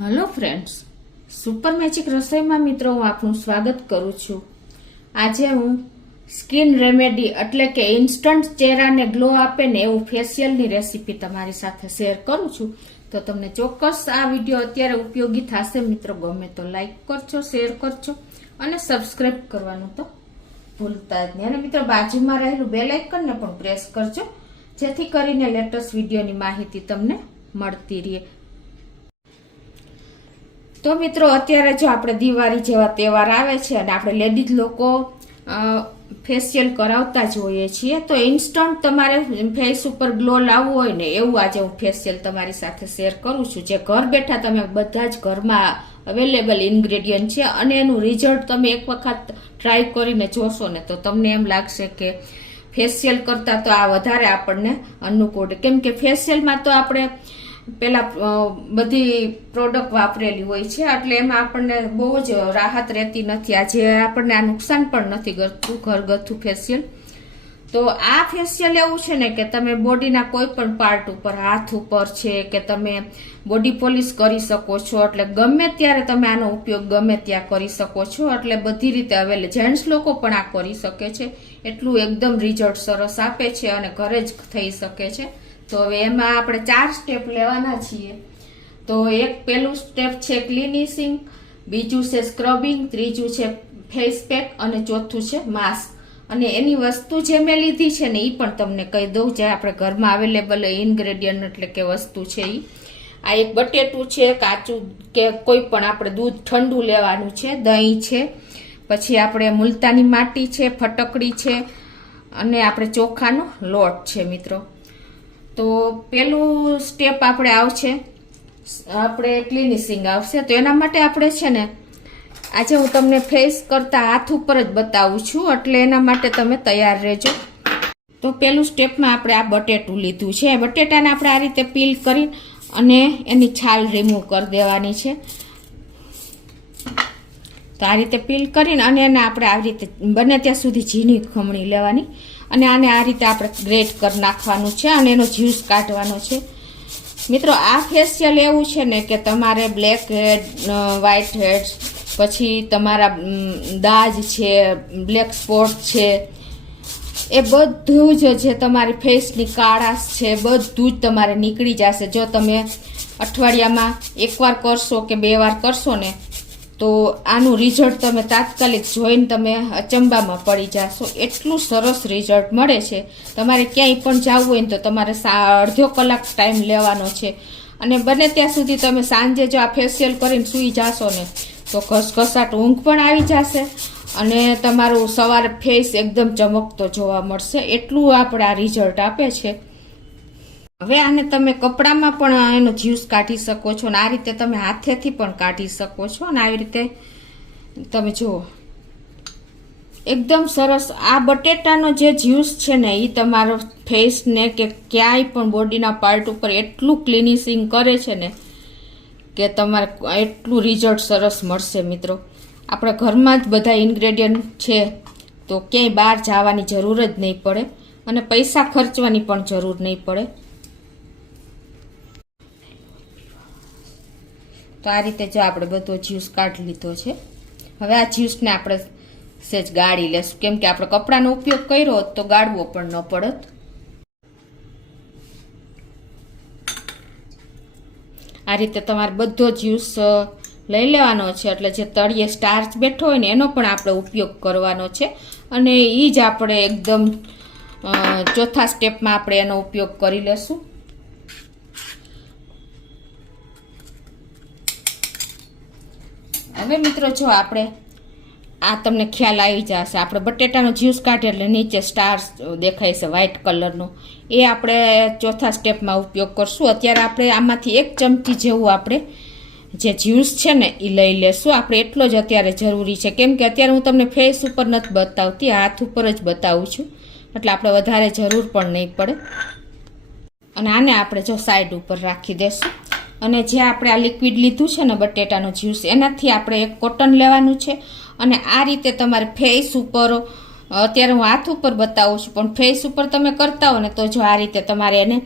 Hello friends, super magic રસોઈમાં મિત્રો હું આપનું સ્વાગત કરું છું। આજે હું સ્કિન રેમેડી એટલે કે ઇન્સ્ટન્ટ ચહેરાને ગ્લો આપે ને એવું ફેશિયલની રેસીપી તમારી સાથે શેર કરું છું। તો તમને ચોક્કસ આ વિડીયો અત્યારે ઉપયોગી થશે મિત્રો। ગમે તો લાઈક કરજો, શેર કરજો અને સબસ્ક્રાઇબ કરવાનું તો ભૂલતા જ નહીં। અને મિત્રો બાજુમાં રહેલું બેલ આઇકનને પણ પ્રેસ કરજો, જેથી કરીને લેટેસ્ટ વિડીયોની માહિતી તમને મળતી રહે। તો મિત્રો અત્યારે જો આપણે દિવાળી જેવા તહેવાર આવે છે અને આપણે લેડીઝ લોકો ફેશિયલ કરાવતા જ હોઈએ છીએ, તો ઇન્સ્ટન્ટ તમારે ફેસ ઉપર ગ્લો લાવવો હોય ને એવું આજે હું ફેશિયલ તમારી સાથે શેર કરું છું, જે ઘર બેઠા તમે બધા જ ઘરમાં અવેલેબલ ઇન્ગ્રેડિયન્ટ છે અને એનું રિઝલ્ટ તમે એક વખત ટ્રાય કરીને જોશો ને તો તમને એમ લાગશે કે ફેશિયલ કરતા તો આ વધારે આપણને અનુકૂળ, કેમ કે ફેશિયલમાં તો આપણે પેલા બધી પ્રોડક્ટ વાપરેલી હોય છે એટલે એમાં આપણને બહુ જ રાહત રહેતી નથી। આજે આપણને આ નુકસાન પણ નથી કરતું ઘરગથ્થુ ફેશિયલ। તો આ ફેશિયલ એવું છે ને કે તમે બોડીના કોઈ પણ પાર્ટ ઉપર, હાથ ઉપર છે કે તમે બોડી પોલિશ કરી શકો છો, એટલે ગમે ત્યારે તમે આનો ઉપયોગ ગમે ત્યાં કરી શકો છો। એટલે બધી રીતે અવેલેબલ, જેન્ટ્સ લોકો પણ આ કરી શકે છે, એટલું એકદમ રિઝલ્ટ સરસ આપે છે અને ઘરે જ થઈ શકે છે। તો હવે એમાં આપણે 4 સ્ટેપ લેવાના છીએ। તો એક પહેલું સ્ટેપ છે ક્લિનિશિંગ, બીજું છે સ્ક્રબિંગ, ત્રીજું છે ફેસ પેક અને ચોથું છે માસ્ક। અને એની વસ્તુ જે મેં લીધી છે ને એ પણ તમને કહી દઉં, જે આપણે ઘરમાં અવેલેબલ ઇન્ગ્રેડિયન્ટ એટલે કે વસ્તુ છે એ આ એક બટેટું છે કાચું, કે કોઈ પણ આપણે દૂધ ઠંડુ લેવાનું છે, દહીં છે, પછી આપણે મુલતાની માટી છે, ફટકડી છે અને આપણે ચોખાનો લોટ છે મિત્રો। તો પેલું સ્ટેપ આપણે આવશે, આપણે ક્લિનિશિંગ આવશે। તો એના માટે આપણે છે ને આજે હું તમને ફેસ કરતા હાથ ઉપર જ બતાવું છું, એટલે એના માટે તમે તૈયાર રહેજો। તો પેલું સ્ટેપમાં આપણે આ બટેટું લીધું છે, બટેટાને આપણે આ રીતે પીલ કરી અને એની છાલ રિમૂવ કરી દેવાની છે। તો આ રીતે પીલ કરીને અને એને આપણે આવી રીતે બને ત્યાં સુધી ઝીણી ખમણી લેવાની અને આને આ રીતે આપણે ગ્રેટ કરી નાખવાનું છે અને એનો જ્યુસ કાઢવાનો છે મિત્રો। આ ફેશિયલ એવું છે ને કે તમારે બ્લેક હેડ, વ્હાઇટ હેડ્સ, પછી તમારા દાજ છે, બ્લેક સ્પોટ છે, એ બધું જ જે તમારી ફેસની કાળાશ છે બધું જ તમારે નીકળી જશે જો તમે અઠવાડિયામાં એકવાર કરશો કે 2 વાર કરશો ને, તો આનું રિઝલ્ટ તમે તાત્કાલિક જોઈને તમે અચંબામાં પડી જશો। એટલું સરસ રિઝલ્ટ મળે છે। તમારે ક્યાંય પણ જવું હોય ને તો તમારે અડધો કલાક ટાઈમ લેવાનો છે અને બને ત્યાં સુધી તમે સાંજે જો આ ફેશિયલ કરીને સૂઈ જશો ને તો ઘસઘસાટ ઊંઘ પણ આવી જશે અને તમારું સવારે ફેસ એકદમ ચમકતો જોવા મળશે। એટલું આપણે આ રિઝલ્ટ આપે છે। હવે આને તમે કપડામાં પણ એનો જ્યુસ કાઢી શકો છો અને આ રીતે તમે હાથેથી પણ કાઢી શકો છો અને આવી રીતે તમે જુઓ એકદમ સરસ આ બટેટાનો જે જ્યુસ છે ને એ તમારો ફેસને કે ક્યાંય પણ બોડીના પાર્ટ ઉપર એટલું ક્લિનિશિંગ કરે છે ને કે તમારે એટલું રિઝલ્ટ સરસ મળશે મિત્રો। આપણા ઘરમાં જ બધા ઇન્ગ્રેડિયન્ટ છે તો ક્યાંય બહાર જવાની જરૂર જ નહીં પડે અને પૈસા ખર્ચવાની પણ જરૂર નહીં પડે। તો આ રીતે જો આપણે બધો જ્યુસ કાઢી લીધો છે। હવે આ જ્યુસને આપણે સેજ ગાળી લેશું, કેમ કે આપણે કપડાનો ઉપયોગ કર્યો હોત તો ગાળવો પણ ન પડત। આ રીતે તમારે બધો જ્યુસ લઈ લેવાનો છે, એટલે જે તળિયે સ્ટાર્ચ બેઠો હોય ને એનો પણ આપણે ઉપયોગ કરવાનો છે અને એ જ આપણે એકદમ ચોથા સ્ટેપમાં આપણે એનો ઉપયોગ કરી લેશું। હવે મિત્રો જો આપણે આ તમને ખ્યાલ આવી જશે, આપણે બટેટાનો જ્યુસ કાઢીએ એટલે નીચે સ્ટાર્સ દેખાય છે વ્હાઇટ કલરનો, એ આપણે ચોથા સ્ટેપમાં ઉપયોગ કરશું। અત્યારે આપણે આમાંથી 1 ચમચી જેવું આપણે જે જ્યુસ છે ને એ લઈ લેશું। આપણે એટલો જ અત્યારે જરૂરી છે, કેમ કે અત્યારે હું તમને ફેસ ઉપર નથી બતાવતી, હાથ ઉપર જ બતાવું છું, એટલે આપણે વધારે જરૂર પણ નહીં પડે। અને આને આપણે જો સાઈડ ઉપર રાખી દેશું અને જે આપણે આ લિક્વિડ લીધું છે ને બટેટાનો જ્યુસ, એનાથી આપણે એક કોટન લેવાનું છે અને આ રીતે તમારે ફેસ ઉપર, અત્યારે હું હાથ ઉપર બતાવું છું પણ ફેસ ઉપર તમે કરતા હો ને તો જો આ રીતે તમારે એને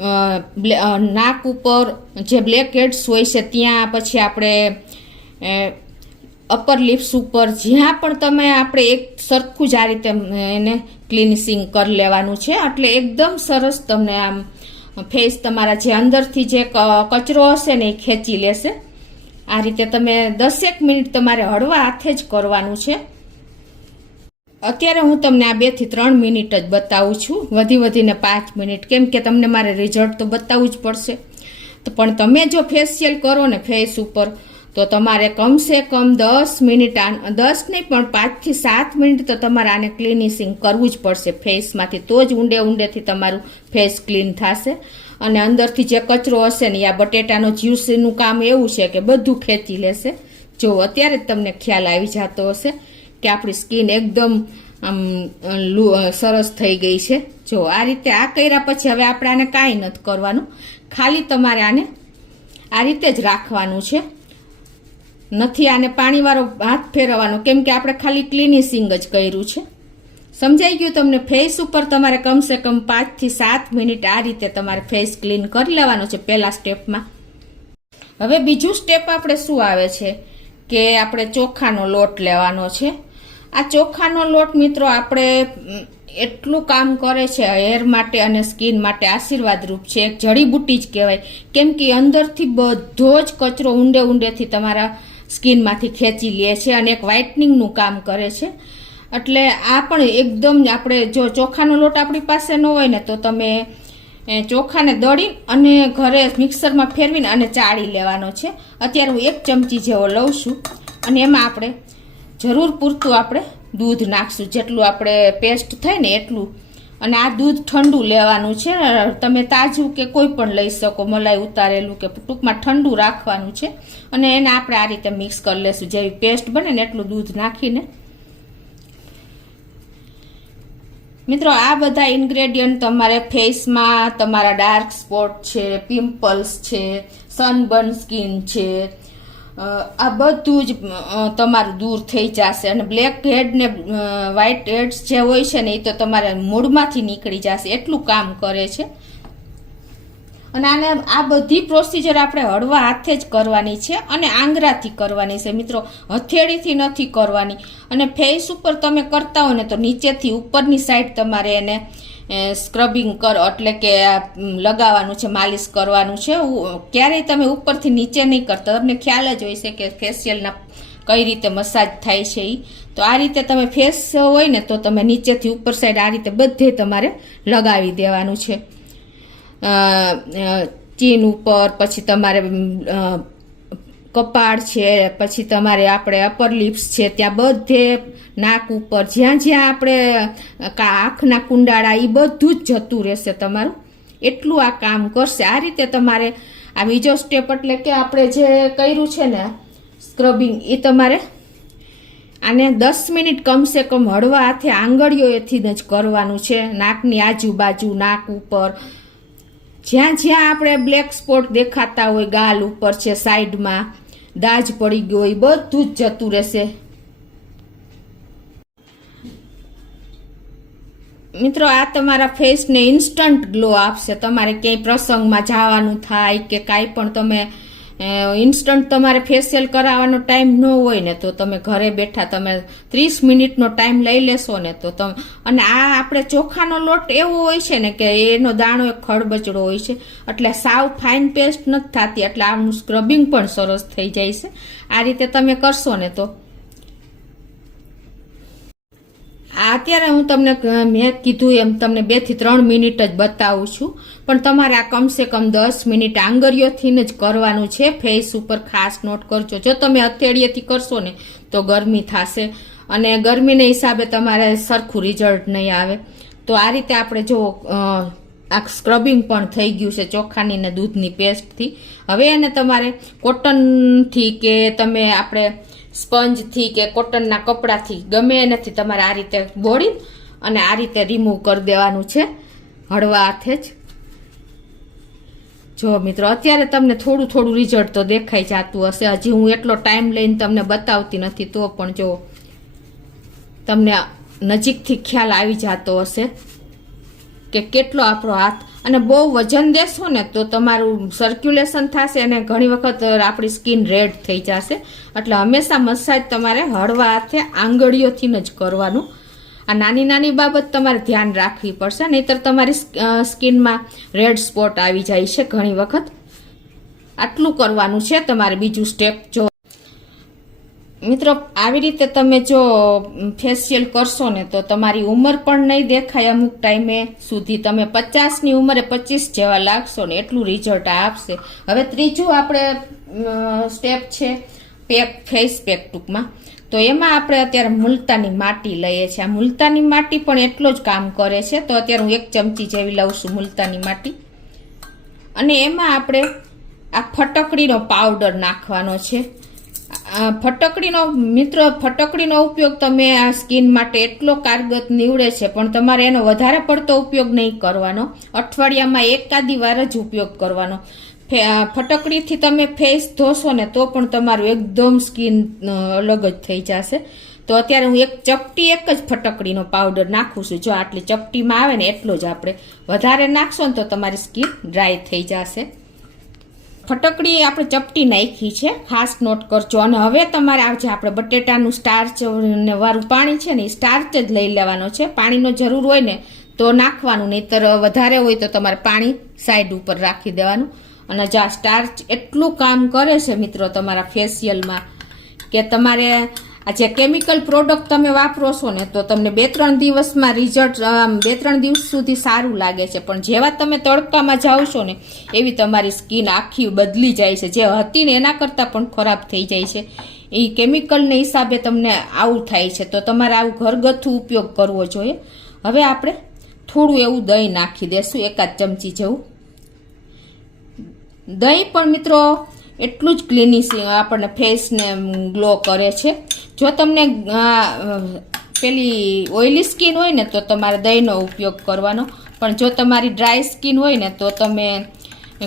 નાક ઉપર જે બ્લેક હેડ્સ હોય છે ત્યાં, પછી આપણે અપર લિપ્સ ઉપર, જ્યાં પણ તમે આપણે એક સરખું જ આ રીતે એને ક્લિન્સિંગ કરી લેવાનું છે. એટલે એકદમ સરસ તમને આમ ફેસ તમારા જે અંદરથી જે કચરો હશે ને એ ખેંચી લેશે. આ રીતે તમે 10 મિનિટ તમારે હળવા હાથે જ કરવાનું છે. અત્યારે હું તમને આ 2 થી 3 મિનિટ જ બતાવું છું, વધીને 5 મિનિટ, કેમ કે તમને મારે રિઝલ્ટ તો બતાવવું જ પડશે. તો પણ તમે જો ફેશિયલ કરો ને ફેસ ઉપર, તો તમારે કમસે કમ 10 મિનિટ, 10 નહીં પણ 5 થી 7 મિનિટ તો તમારે આને ક્લિનિશિંગ કરવું જ પડશે ફેસમાંથી. તો જ ઊંડેથી તમારું ફેસ ક્લીન થશે. અને અંદરથી જે કચરો હશે ને, આ બટેટાનો જ્યુસનું કામ એવું છે કે બધું ખેંચી લેશે. જો અત્યારે જ તમને ખ્યાલ આવી જતો હશે કે આપણી સ્કિન એકદમ આમ સરસ થઈ ગઈ છે. જો આ રીતે આ કર્યા પછી હવે આપણે આને કાંઈ નથી કરવાનું, ખાલી તમારે આને આ રીતે જ રાખવાનું છે. નથી આને પાણીવાળો હાથ ફેરવવાનો, કેમ કે આપણે ખાલી ક્લિનિશિંગ જ કર્યું છે. સમજાઈ ગયું તમને? ફેસ ઉપર તમારે કમસે કમ 5 થી 7 મિનિટ આ રીતે તમારે ફેસ ક્લીન કરી લેવાનો છે પહેલા સ્ટેપમાં. હવે બીજું સ્ટેપ આપણે શું આવે છે કે આપણે ચોખાનો લોટ લેવાનો છે. આ ચોખાનો લોટ મિત્રો આપણે એટલું કામ કરે છે હેર માટે અને સ્કિન માટે, આશીર્વાદરૂપ છે. એક જડીબુટ્ટી જ કહેવાય, કેમ કે અંદરથી બધો જ કચરો ઊંડેથી તમારા સ્કિનમાંથી ખેંચી લે છે અને એક વ્હાઇટનિંગનું કામ કરે છે. એટલે આ પણ એકદમ આપણે જો ચોખાનો લોટ આપણી પાસે ન હોય ને, તો તમે ચોખાને દળી અને ઘરે મિક્સરમાં ફેરવીને અને ચાળી લેવાનો છે. અત્યારે હું 1 ચમચી જેવો લઉં છું અને એમાં આપણે જરૂર પૂરતું આપણે દૂધ નાખશું, જેટલું આપણે પેસ્ટ થાય ને એટલું. અને આ દૂધ ઠંડુ લેવાનું છે. તમે તાજું કે કોઈ પણ લઈ શકો, મલાઈ ઉતારેલું કે ટૂંકમાં ઠંડુ રાખવાનું છે. અને એને આપણે આ રીતે મિક્સ કરી લેશું, જેવી પેસ્ટ બને ને એટલું દૂધ નાખીને. મિત્રો આ બધા ઇન્ગ્રેડિયન્ટ તમારે ફેસમાં તમારા ડાર્ક સ્પોટ છે, પિમ્પલ્સ છે, સનબર્ન સ્કિન છે, આ બધું જ તમારું દૂર થઈ જશે. અને બ્લેક હેડ ને વ્હાઇટ હેડ્સ જે હોય છે ને, એ તો તમારે મૂળમાંથી નીકળી જશે, એટલું કામ કરે છે. અને આને આ બધી પ્રોસિજર આપણે હળવા હાથે જ કરવાની છે અને આંગળાથી કરવાની છે મિત્રો, હથેળીથી નથી કરવાની. અને ફેસ ઉપર તમે કરતા હો ને, તો નીચેથી ઉપરની સાઈડ તમારે એને સ્ક્રબિંગ એટલે કે લગાવવાનું છે, માલિશ કરવાનું છે. ક્યારેય તમે ઉપરથી નીચે નહીં કરતા, તમને ખ્યાલ જ હોય છે કે ફેશિયલના કઈ રીતે મસાજ થાય છે. તો આ રીતે તમે ફેસ હોય ને, તો તમે નીચેથી ઉપર સાઈડ આ રીતે બધે તમારે લગાવી દેવાનું છે. ચીન ઉપર, પછી તમારે કપાળ છે, પછી તમારે આપણે અપર લિપ્સ છે, ત્યાં બધે નાક ઉપર, જ્યાં આપણે આંખના કુંડાળા, એ બધું જ જતું રહેશે તમારું. એટલું આ કામ કરશે. આ રીતે તમારે આ બીજો સ્ટેપ એટલે કે આપણે જે કર્યું છે ને સ્ક્રબિંગ, એ તમારે આને 10 મિનિટ કમસે કમ હળવા હાથે આંગળીઓથી જ કરવાનું છે. નાકની આજુબાજુ, નાક ઉપર, જ્યાં આપણે બ્લેક સ્પોટ દેખાતા હોય, ગાલ ઉપર છે, સાઈડમાં દાજ પડી ગયો હોય, બધું જ જતું રહેશે. મિત્રો આ તમારા ફેસને ઇન્સ્ટન્ટ ગ્લો આપશે. તમારે ક્યાંય પ્રસંગમાં જવાનું થાય કે કાંઈ પણ તમે ઇન્સ્ટન્ટ તમારે ફેશિયલ કરાવવાનો ટાઈમ ન હોય ને, તો તમે ઘરે બેઠા તમે 30 મિનિટનો ટાઈમ લઈ લેશો ને, તો તમે. અને આ આપણે ચોખાનો લોટ એવો હોય છે ને કે એનો દાણો એક ખડબચડો હોય છે, એટલે સાવ ફાઇન પેસ્ટ નથી થતી, એટલે આનું સ્ક્રબિંગ પણ સરસ થઈ જાય છે. આ રીતે તમે કરશો ને તો અત્યારે હું તમને મેં કીધું એમ તમને 2 થી 3 મિનિટ જ બતાવું છું, પણ તમારે આ કમસે કમ 10 મિનિટ આંગળીઓથી જ કરવાનું છે. ફેસ ઉપર ખાસ નોટ કરજો. જો તમે હથેળીએથી કરશો ને તો ગરમી થશે અને ગરમીને હિસાબે તમારે સરખું રિઝલ્ટ નહીં આવે. તો આ રીતે આપણે જો આ સ્ક્રબિંગ પણ થઈ ગયું છે ચોખાની ને દૂધની પેસ્ટથી. હવે એને તમારે કોટનથી કે તમે આપણે સ્પંજથી કે કોટનના કપડાથી ગમે એનાથી તમારે આ રીતે બોળી અને આ રીતે રિમૂવ કરી દેવાનું છે હળવા હાથે જ. જો મિત્રો અત્યારે તમને થોડું રિઝલ્ટ તો દેખાઈ જતું હશે. હજી હું એટલો ટાઈમ લઈને તમને બતાવતી નથી, તો પણ જો તમને નજીકથી ખ્યાલ આવી જતો હશે કે કેટલો આપણો હાથ અને બહુ વજન દેશો ને તો તમારું સર્ક્યુલેશન થશે અને ઘણી વખત આપણી સ્કિન રેડ થઈ જશે. એટલે હંમેશા મસાજ તમારે હળવા હાથે આંગળીઓથી જ કરવાનું. આ નાની નાની બાબત તમારે ધ્યાન રાખવી પડશે, નહીતર તમારી સ્કિનમાં રેડ સ્પોટ આવી જાય છે ઘણી વખત. આટલું કરવાનું છે તમારે. બીજું સ્ટેપ જો મિત્રો આવી રીતે તમે જો ફેશિયલ કરશો ને તો તમારી ઉંમર પણ નહીં દેખાય. અમુક ટાઈમે સુધી તમે 50ની ઉંમરે 25 જેવા લાગશો ને એટલું રિઝલ્ટ આપશે. હવે ત્રીજું આપણે સ્ટેપ છે પેક, ફેસ પેક ટૂંકમાં. તો એમાં આપણે અત્યારે મુલતાની માટી લઈએ છીએ. આ મુલતાની માટી પણ એટલો જ કામ કરે છે. તો અત્યારે હું 1 ચમચી જેવી લઉં છું મુલતાની માટી, અને એમાં આપણે આ ફટકડીનો પાવડર નાખવાનો છે. ફટકડીનો મિત્રો, ફટકડીનો ઉપયોગ તમે આ સ્કિન માટે એટલો કારગત નીવડે છે, પણ તમારે એનો વધારે પડતો ઉપયોગ નહીં કરવાનો. અઠવાડિયામાં એકાદી વાર જ ઉપયોગ કરવાનો. ફટકડીથી તમે ફેસ ધોશો ને તો પણ તમારું એકદમ સ્કિન અલગ જ થઈ જશે. તો અત્યારે હું એક જ ફટકડીનો પાવડર નાખું છું. જો આટલી ચપટીમાં આવે ને એટલો જ આપણે. વધારે નાખશો ને તો તમારી સ્કિન ડ્રાય થઈ જશે. ફટકડી આપણે ચપટી નાખી છે, ખાસ નોટ કરજો. અને હવે તમારે આ જે આપણે બટેટાનું સ્ટાર્ચ વાળું પાણી છે ને એ સ્ટાર્ચ જ લઈ લેવાનો છે. પાણીનો જરૂર હોય ને તો નાખવાનું, નહીતર વધારે હોય તો તમારે પાણી સાઈડ ઉપર રાખી દેવાનું. અને જો આ સ્ટાર્ચ એટલું કામ કરે છે મિત્રો તમારા ફેશિયલમાં કે તમારે આ જે કેમિકલ પ્રોડક્ટ તમે વાપરો છો ને તો તમને 2-3 દિવસમાં રિઝલ્ટ, 2-3 દિવસ સુધી સારું લાગે છે, પણ જેવા તમે તડકામાં જાઓ છો ને એવી તમારી સ્કિન આખી બદલી જાય છે. જે હતી ને એના કરતાં પણ ખરાબ થઈ જાય છે. એ કેમિકલને હિસાબે તમને આવું થાય છે. તો તમારે આવું ઘરગથ્થુ ઉપયોગ કરવો જોઈએ. હવે આપણે થોડું એવું દહીં નાખી દેશું, 1 ચમચી જેવું. દહીં પણ મિત્રો એટલું જ ક્લિનિશિંગ આપણને ફેસને ગ્લો કરે છે. જો તમને પેલી ઓઇલી સ્કિન હોય ને તો તમારે દહીંનો ઉપયોગ કરવાનો, પણ જો તમારી ડ્રાય સ્કિન હોય ને તો તમે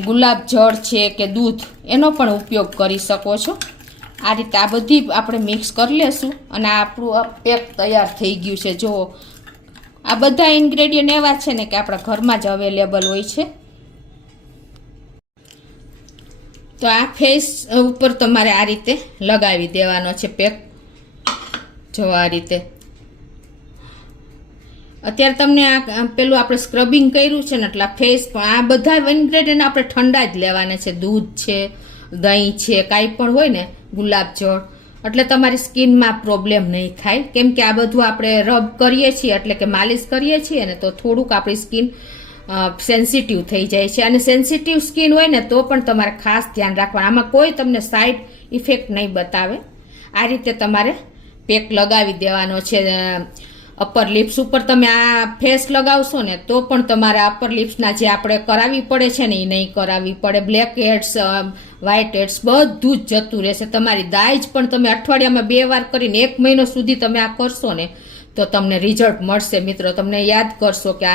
ગુલાબ જળ છે કે દૂધ એનો પણ ઉપયોગ કરી શકો છો. આ રીતે આ બધી આપણે મિક્સ કરી લેશું અને આપણું પેક તૈયાર થઈ ગયું છે. જો આ બધા ઇન્ગ્રેડિયન્ટ એવા છે ને કે આપણા ઘરમાં જ અવેલેબલ હોય છે. તો આ ફેસ ઉપર તમારે આ રીતે લગાવી દેવાનો છે પેક. જો આ રીતે અત્યારે તમને આ પેલું આપણે સ્ક્રબિંગ કર્યું છે ને એટલે ફેસ પણ આ બધા ઇન્ગ્રેડિયન્ટ આપણે ઠંડા જ લેવાના છે. દૂધ છે, દહીં છે, કાંઈ પણ હોય ને, ગુલાબજળ, એટલે તમારી સ્કિનમાં પ્રોબ્લેમ નહીં થાય. કેમ કે આ બધું આપણે રબ કરીએ છીએ એટલે કે માલિશ કરીએ છીએ ને તો થોડુંક આપણી સ્કિન સેન્સિટિવ થઈ જાય છે. અને સેન્સિટિવ સ્કિન હોય ને તો પણ તમારે ખાસ ધ્યાન રાખવાનું. આમાં કોઈ તમને સાઈડ ઇફેક્ટ નહીં બતાવે. આ રીતે તમારે પેક લગાવી દેવાનો છે. અપર લિપ્સ ઉપર તમે આ ફેસ લગાવશો ને તો પણ તમારા અપર લિપ્સના જે આપણે કરાવવી પડે છે ને એ નહીં કરાવવી પડે. બ્લેક હેડ્સ, વ્હાઇટ હેડ્સ બધું જ જતું રહેશે. તમારી દાઈજ પણ તમે અઠવાડિયામાં 2 વાર કરીને 1 મહિનો સુધી તમે આ કરશો ને તો તમને રિઝલ્ટ મળશે. મિત્રો તમને યાદ કરશો કે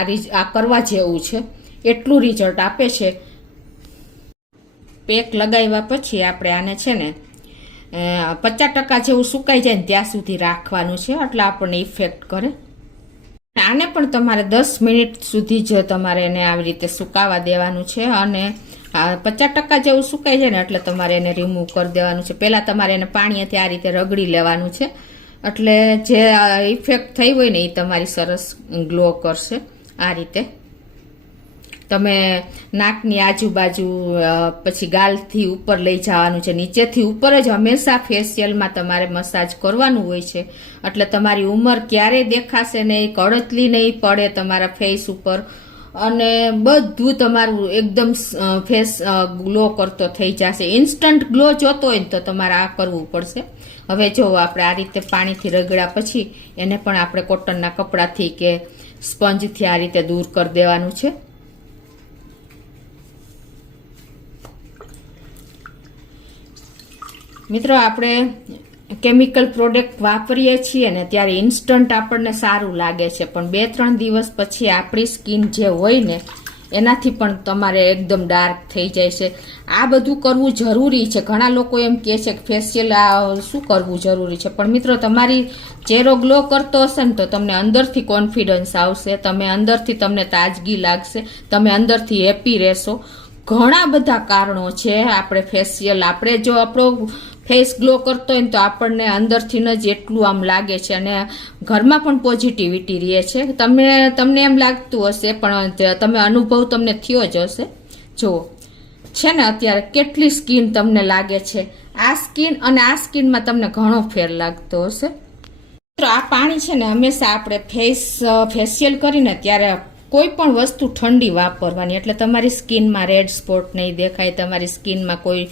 આ કરવા જેવું છે, એટલું રિઝલ્ટ આપે છે. પેક લગાવ્યા પછી આપણે આને છે ને 50% જેવું સુકાઈ જાય ને ત્યાં સુધી રાખવાનું છે, એટલે આપણને ઇફેક્ટ કરે. આને પણ તમારે 10 મિનિટ સુધી જ તમારે એને આવી રીતે સુકાવા દેવાનું છે. અને 50% જેવું સુકાઈ જાય ને એટલે તમારે એને રિમૂવ કરી દેવાનું છે. પહેલાં તમારે એને પાણીથી આ રીતે રગડી લેવાનું છે, એટલે જે ઇફેક્ટ થઈ હોય ને એ તમારી સરસ ગ્લો કરશે. આ રીતે તમે નાકની આજુબાજુ, પછી ગાલથી ઉપર લઈ જવાનું છે, નીચેથી ઉપર જ હંમેશા ફેશિયલમાં તમારે મસાજ કરવાનું હોય છે. એટલે તમારી ઉંમર ક્યારેય દેખાશે નહીં, કળતલી નહીં પડે તમારા ફેસ ઉપર, અને બધું તમારું એકદમ ફેસ ગ્લો કરતો થઈ જશે. ઇન્સ્ટન્ટ ગ્લો જોતો હોય ને તો તમારે આ કરવું પડશે. હવે જો આપણે આ રીતે પાણીથી રગડ્યા પછી એને પણ આપણે કોટનના કપડાથી કે સ્પંજથી આ રીતે દૂર કરી દેવાનું છે. મિત્રો આપણે કેમિકલ પ્રોડક્ટ વાપરીએ છીએ ને ત્યારે ઇન્સ્ટન્ટ આપણને સારું લાગે છે, પણ 2-3 દિવસ પછી આપણી સ્કિન જે હોય ને એનાથી પણ તમારે એકદમ ડાર્ક થઈ જાય છે. આ બધું કરવું જરૂરી છે. ઘણા લોકો એમ કહે છે કે ફેશિયલ આ શું કરવું જરૂરી છે, પણ મિત્રો તમારી ચહેરો ગ્લો કરતો હશે ને તો તમને અંદરથી કોન્ફિડન્સ આવશે, તમે અંદરથી તમને તાજગી લાગશે, તમે અંદરથી હેપી રહેશો. ઘણા બધા કારણો છે આપણે ફેશિયલ, આપણે જો આપણો ફેસ ગ્લો કરતો હોય ને તો આપણને અંદરથી જ એટલું આમ લાગે છે અને ઘરમાં પણ પોઝિટિવિટી રહે છે. તમને એમ લાગતું હશે પણ તમે અનુભવ તમને થયો જ હશે. જુઓ છે ને અત્યારે કેટલી સ્કિન તમને લાગે છે, આ સ્કિન અને આ સ્કિનમાં તમને ઘણો ફેર લાગતો હશે. મિત્રો આ પાણી છે ને હંમેશા આપણે ફેશિયલ કરીને ત્યારે કોઈ પણ વસ્તુ ઠંડી વાપરવાની, એટલે તમારી સ્કિનમાં રેડ સ્પોટ નહીં દેખાય, તમારી સ્કિનમાં કોઈ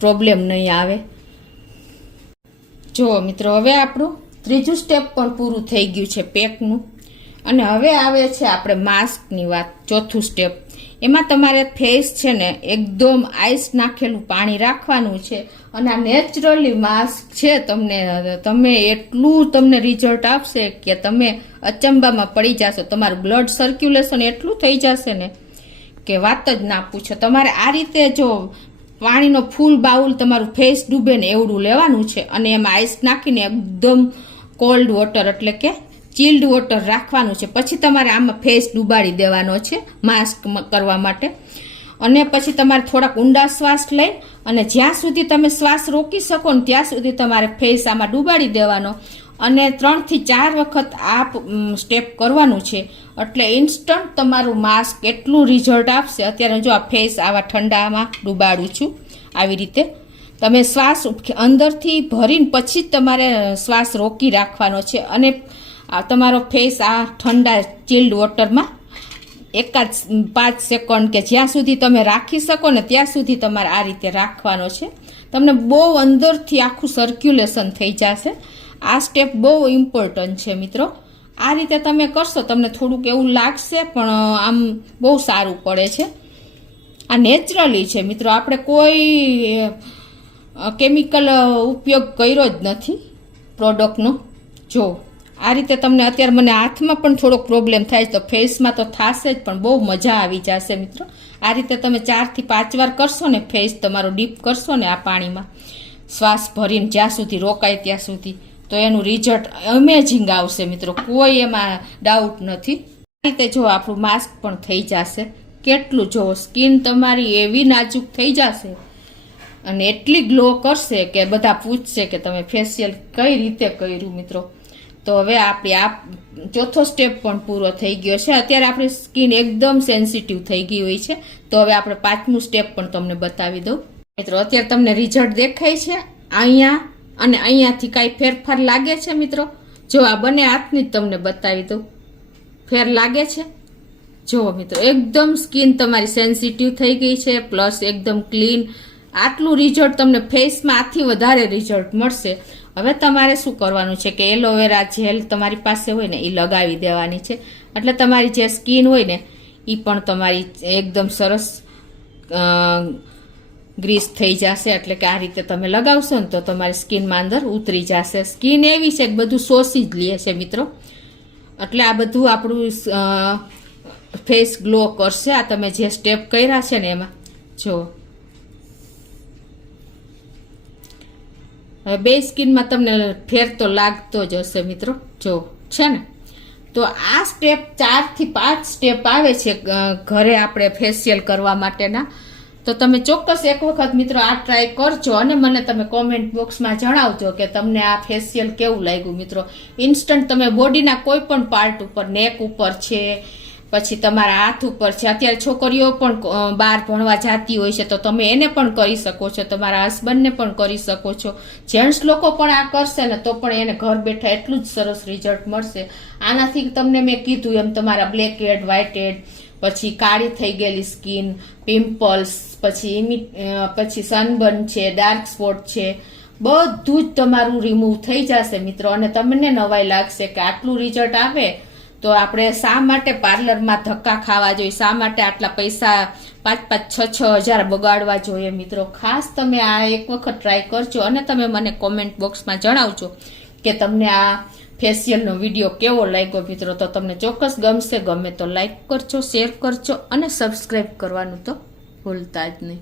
પ્રોબ્લેમ નહીં આવે. જુઓ મિત્રો હવે આપણું ત્રીજું સ્ટેપ પણ પૂરું થઈ ગયું છે પેકનું, અને હવે આવે છે આપણે માસ્કની વાત, ચોથું સ્ટેપ. એમાં તમારે ફેસ છે ને એકદમ આઈસ નાખેલું પાણી રાખવાનું છે, અને આ નેચરલી માસ્ક છે તમે એટલું તમને રિઝલ્ટ આપશે કે તમે અચંબામાં પડી જશો. તમારું બ્લડ સર્ક્યુલેશન એટલું થઈ જશે ને કે વાત જ ના પૂછો. તમારે આ રીતે જો પાણીનો ફૂલ બાઉલ તમારું ફેસ ડૂબે ને એવડું લેવાનું છે, અને એમાં આઈસ નાખીને એકદમ કોલ્ડ વોટર એટલે કે ચિલ્ડ વોટર રાખવાનું છે. પછી તમારે આમાં ફેસ ડૂબાડી દેવાનો છે માસ્ક કરવા માટે, અને પછી તમારે થોડાક ઊંડા શ્વાસ લઈ અને જ્યાં સુધી તમે શ્વાસ રોકી શકો ને ત્યાં સુધી તમારે ફેસ આમાં ડૂબાડી દેવાનો, અને 3 થી 4 વખત આ સ્ટેપ કરવાનું છે. એટલે ઇન્સ્ટન્ટ તમારું માસ્ક એટલું રિઝલ્ટ આપશે. અત્યારે જો આ ફેસ આવા ઠંડામાં ડૂબાડું છું, આવી રીતે તમે શ્વાસ અંદરથી ભરીને પછી જ તમારે શ્વાસ રોકી રાખવાનો છે, અને તમારો ફેસ આ ઠંડા ચિલ્ડ વોટરમાં એકાદ 5 સેકન્ડ કે જ્યાં સુધી તમે રાખી શકો ને ત્યાં સુધી તમારે આ રીતે રાખવાનો છે. તમને બહુ અંદરથી આખું સર્ક્યુલેશન થઈ જશે. આ સ્ટેપ બહુ ઇમ્પોર્ટન્ટ છે મિત્રો. આ રીતે તમે કરશો તમને થોડુંક એવું લાગશે પણ આમ બહુ સારું પડે છે. આ નેચરલી છે મિત્રો, આપણે કોઈ કેમિકલ ઉપયોગ કર્યો જ નથી પ્રોડક્ટનો. જો આ રીતે તમને અત્યારે મને હાથમાં પણ થોડોક પ્રોબ્લેમ થાય છે, તો ફેસમાં તો થશે જ, પણ બહુ મજા આવી જશે મિત્રો. આ રીતે તમે 4 થી 5 વાર કરશો ને, ફેસ તમારો ડીપ કરશો ને આ પાણીમાં શ્વાસ ભરીને જ્યાં સુધી રોકાય ત્યાં સુધી, તો એનું રિઝલ્ટ અમેઝિંગ આવશે મિત્રો, કોઈ એમાં ડાઉટ નથી. આ રીતે જો આપણું માસ્ક પણ થઈ જશે. કેટલું જો સ્કિન તમારી એવી નાજુક થઈ જશે અને એટલી ગ્લો કરશે કે બધા પૂછશે કે તમે ફેશિયલ કઈ રીતે કર્યું મિત્રો. તો હવે આપણી આ ચોથો સ્ટેપ પણ પૂરો થઈ ગયો છે. અત્યારે આપણી સ્કિન એકદમ સેન્સિટિવ થઈ ગઈ હોય છે, તો હવે આપણે 5મું સ્ટેપ પણ તમને બતાવી દઉં મિત્રો. અત્યારે તમને રિઝલ્ટ દેખાય છે અહીંયા અને અહીંયાથી કાંઈ ફેરફાર લાગે છે મિત્રો? જો આ બંને હાથની જ તમને બતાવી દઉં, ફેર લાગે છે? જુઓ મિત્રો, એકદમ સ્કિન તમારી સેન્સિટિવ થઈ ગઈ છે, પ્લસ એકદમ ક્લીન. આટલું રિઝલ્ટ તમને ફેસમાં આથી વધારે રિઝલ્ટ મળશે. હવે તમારે શું કરવાનું છે કે એલોવેરા જેલ તમારી પાસે હોય ને એ લગાવી દેવાની છે, એટલે તમારી જે સ્કિન હોય ને એ પણ તમારી એકદમ સરસ ગ્રીસ થઈ જશે. એટલે કે આ રીતે તમે લગાવશો ને તો તમારી સ્કિનમાં અંદર ઉતરી જશે. સ્કિન એવી છે કે બધું શોષી જ લે છે મિત્રો, એટલે આ બધું આપણું ફેસ ગ્લો કરશે. આ તમે જે સ્ટેપ કર્યા છે ને એમાં જો હવે બે સ્કિનમાં તમને ફેર તો લાગતો જ હશે મિત્રો. જો છે ને, તો આ સ્ટેપ 4 થી 5 સ્ટેપ આવે છે ઘરે આપણે ફેશિયલ કરવા માટેના. તો તમે ચોક્કસ એક વખત મિત્રો આ ટ્રાય કરજો અને મને તમે કોમેન્ટ બોક્સમાં જણાવજો કે તમને આ ફેશિયલ કેવું લાગ્યું મિત્રો. ઇન્સ્ટન્ટ તમે બોડીના કોઈ પણ પાર્ટ ઉપર, નેક ઉપર છે, પછી તમારા હાથ ઉપર છે. અત્યારે છોકરીઓ પણ બહાર ભણવા જતી હોય છે, તો તમે એને પણ કરી શકો છો, તમારા હસબન્ડને પણ કરી શકો છો. જેન્ટ્સ લોકો પણ આ કરશે ને તો પણ એને ઘર બેઠા એટલું જ સરસ રિઝલ્ટ મળશે. આનાથી તમને મેં કીધું એમ તમારા બ્લેક હેડ, વ્હાઇટ હેડ, પછી કાળી થઈ ગયેલી સ્કિન, પિમ્પલ્સ, પછી સનબર્ન છે, ડાર્ક સ્પોટ છે, બધું જ તમારું રિમૂવ થઈ જશે મિત્રો. અને તમને નવાઈ લાગશે કે આટલું રિઝલ્ટ આવે તો આપણે શા માટે પાર્લરમાં ધક્કા ખાવા જોઈએ, શા માટે આટલા પૈસા 5-6 હજાર બગાડવા જોઈએ મિત્રો. ખાસ તમે આ એક વખત ટ્રાય કરજો અને તમે મને કોમેન્ટ બોક્સમાં જણાવજો કે તમને આ ફેશિયલનો વિડીયો કેવો લાગ્યો મિત્રો. તો તમને ચોક્કસ ગમશે. ગમે તો લાઈક કરજો, શેર કરજો અને સબસ્ક્રાઈબ કરવાનું તો ભૂલતા જ નહીં.